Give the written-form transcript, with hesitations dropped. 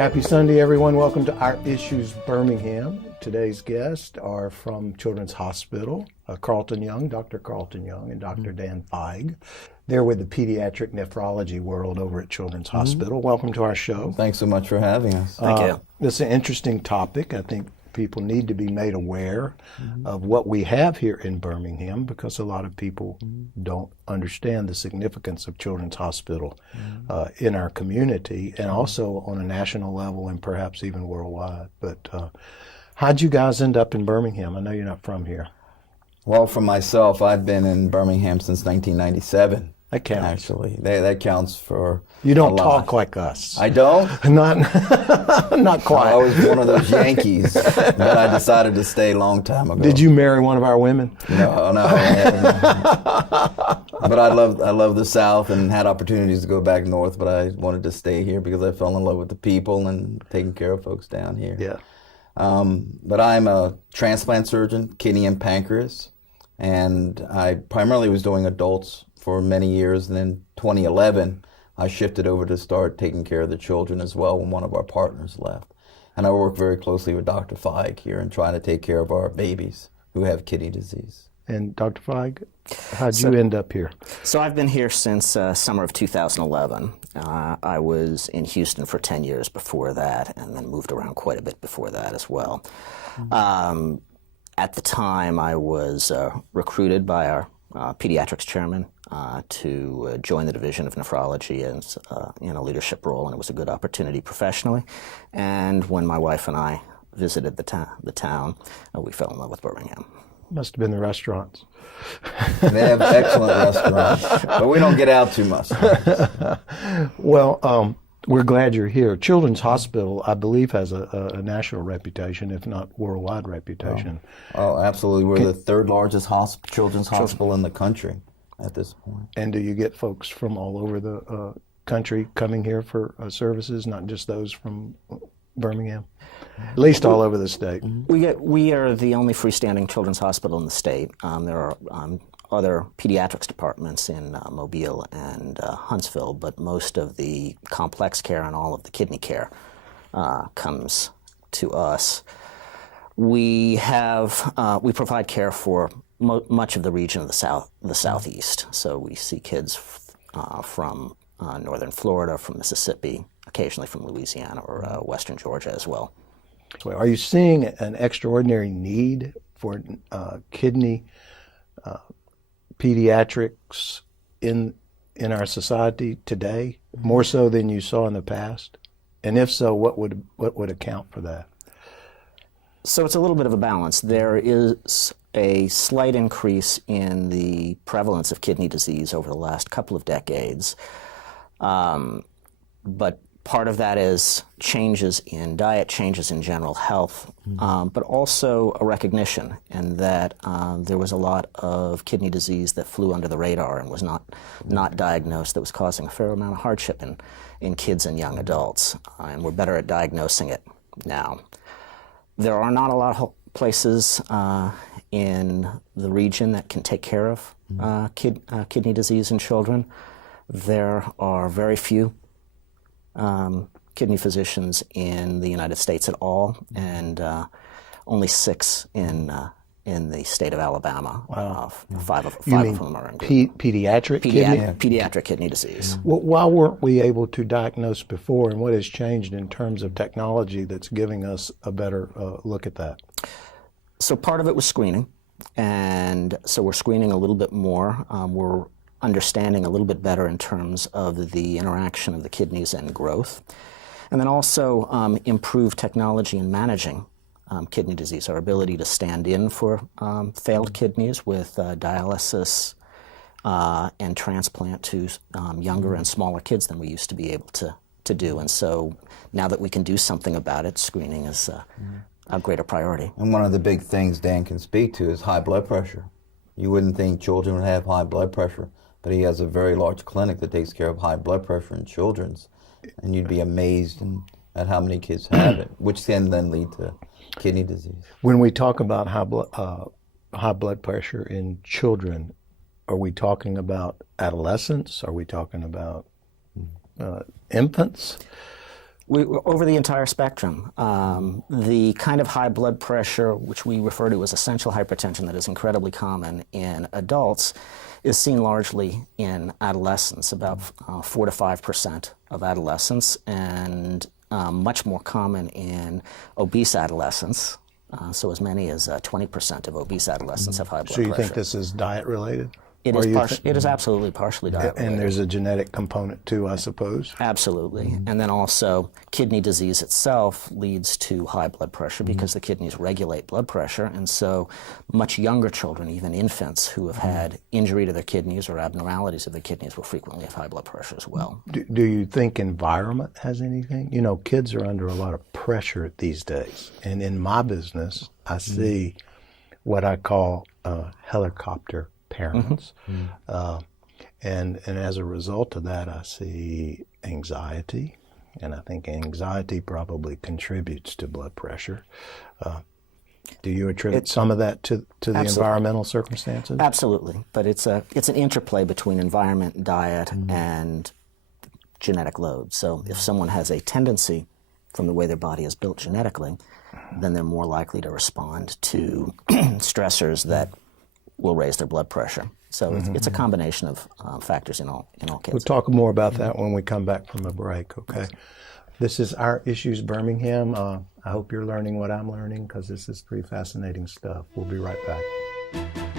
Happy Sunday, everyone. Welcome to Our Issues Birmingham. Today's guests are from Children's Hospital, Carlton Young, Dr. Carlton Young, and Dr. Dan Feig. They're with the pediatric nephrology world over at Children's Hospital. Welcome to our show. Thanks so much for having us. Thank you. This is an interesting topic. I think people need to be made aware of what we have here in Birmingham, because a lot of people don't understand the significance of Children's Hospital in our community, and also on a national level and perhaps even worldwide. But how'd you guys end up in Birmingham? I know you're not from here. Well, for myself, I've been in Birmingham since 1997. That counts. Actually, that counts for You don't a talk lot. like us. I don't? Not quite. I was one of those Yankees, but I decided to stay a long time ago. Did you marry one of our women? No. But I love the South and had opportunities to go back north, but I wanted to stay here because I fell in love with the people and taking care of folks down here. Yeah. But I'm a transplant surgeon, kidney and pancreas, and I primarily was doing adults for many years, and in 2011 I shifted over to start taking care of the children as well when one of our partners left. And I work very closely with Dr. Feig here and trying to take care of our babies who have kidney disease. And Dr. Feig, how'd you end up here? So I've been here since summer of 2011. I was in Houston for 10 years before that, and then moved around quite a bit before that as well. At the time, I was recruited by our pediatrics chairman to join the Division of Nephrology in a leadership role, and it was a good opportunity professionally. And when my wife and I visited the town, we fell in love with Birmingham. Must have been the restaurants. They have excellent restaurants, but we don't get out too much. Well, we're glad you're here. Children's Hospital, I believe, has a national reputation, if not worldwide reputation. Oh, absolutely. We're the third largest children's hospital in the country at this point. And do you get folks from all over the country coming here for services, not just those from Birmingham? At least all over the state. We are the only freestanding children's hospital in the state. There are other pediatrics departments in Mobile and Huntsville, but most of the complex care and all of the kidney care comes to us. We provide care for much of the region of the southeast. So we see kids from northern Florida, from Mississippi, occasionally from Louisiana or western Georgia as well. So are you seeing an extraordinary need for kidney pediatrics in our society today, more so than you saw in the past? And if so, what would account for that? So it's a little bit of a balance. There is a slight increase in the prevalence of kidney disease over the last couple of decades, but part of that is changes in diet, changes in general health, but also a recognition in that there was a lot of kidney disease that flew under the radar and was not diagnosed, that was causing a fair amount of hardship in kids and young adults, and we're better at diagnosing it now. There are not a lot of places in the region that can take care of kidney disease in children. There are very few kidney physicians in the United States at all, and only 6 in the state of Alabama. Wow. Five of them are in Pediatric kidney? Pediatric kidney disease. Well, why weren't we able to diagnose before, and what has changed in terms of technology that's giving us a better look at that? So part of it was screening, and so we're screening a little bit more. We're understanding a little bit better in terms of the interaction of the kidneys and growth. And then also improved technology in managing kidney disease, our ability to stand in for failed kidneys with dialysis and transplant to younger and smaller kids than we used to be able to do. And so now that we can do something about it, screening is a greater priority. And one of the big things Dan can speak to is high blood pressure. You wouldn't think children would have high blood pressure, but he has a very large clinic that takes care of high blood pressure in children's, and you'd be amazed at how many kids have it, which can then lead to kidney disease. When we talk about high blood pressure in children, are we talking about adolescents? Are we talking about infants? We're over the entire spectrum. The kind of high blood pressure, which we refer to as essential hypertension, that is incredibly common in adults, is seen largely in adolescents, about 4 to 5% of adolescents, and much more common in obese adolescents. So as many as 20% of obese adolescents have high blood So you pressure. think this is diet related? It Or is, you it is absolutely partially diet And related. there's a genetic component too, I suppose. Absolutely. And then also, kidney disease itself leads to high blood pressure because the kidneys regulate blood pressure. And so, much younger children, even infants who have had injury to their kidneys or abnormalities of their kidneys, will frequently have high blood pressure as well. Do you think environment has anything? You know, kids are under a lot of pressure these days. And in my business, I see what I call helicopter parents. And as a result of that, I see anxiety. And I think anxiety probably contributes to blood pressure. Do you attribute some of that to the Absolutely. environmental circumstances? Absolutely. But it's an interplay between environment, diet, and genetic load. So if someone has a tendency from the way their body is built genetically, then they're more likely to respond to stressors that will raise their blood pressure. So it's a combination of factors in all cases. We'll talk more about that when we come back from a break, okay? This is Our Issues Birmingham. I hope you're learning what I'm learning because this is pretty fascinating stuff. We'll be right back.